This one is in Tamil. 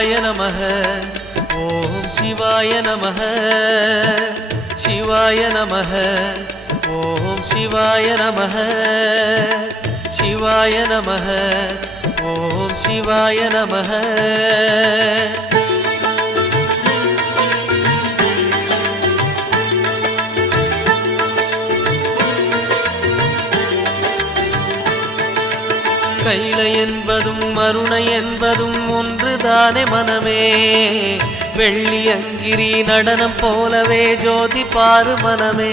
சிவாய நமः ஓம் சிவாய நமः சிவாய நமः ஓம் சிவாய நமः சிவாய நமः ஓம் சிவாய நமः கைலை என்பதும் மருணை என்பதும் ஒன்றுதானே மனமே வெள்ளி அங்கிரி நடனம் போலவே ஜோதி பாரு மனமே